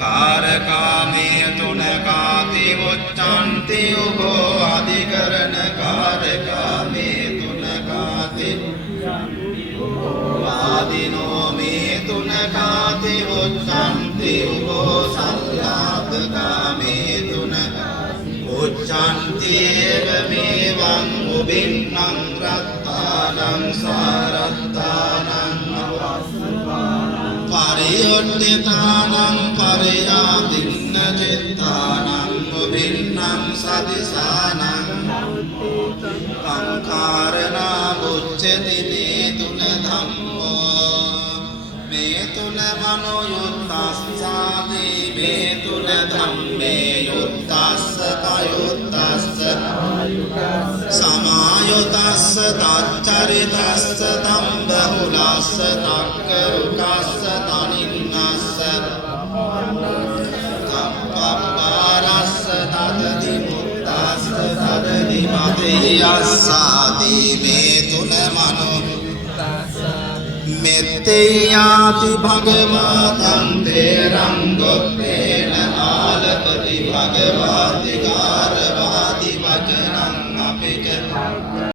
කාරකාමේ තුන කාති උච්චන්ති උභෝ අධිකරණ කාරකාමේ තුන කාති ආදීනෝ මේ තුන කාති උච්චන්ති උභෝ සල්ලාපකාමේ තුන උච්චන්ති ඒව මේවං උබින්නං රත්තානං සාරත්තානං පරියොට්ඨිතානං පරයාදින්න චිත්තානං උබින්නං සදිසානං සංඛාරණා මුච්චති මේ තුන ධම්මෝ මේ තුන මනෝ යුත්තස්සාති මේ තුන ධම්මේ යුත්තස්ස කයුත්තස්ස සමායුතස්ස තච්චරිතස්ස තම්බහුලස්ස තක්කරුකස්ස තනින්නස්ස තප්පපාරස්ස තදදි මුත්තස්ස තදදි මතේයස්සාති මේ තුන මනෝ මෙත්තේයාති භගවතං තේරං ගොත්තේන ආලපති භගවාති කාරවාති වචනං අපිට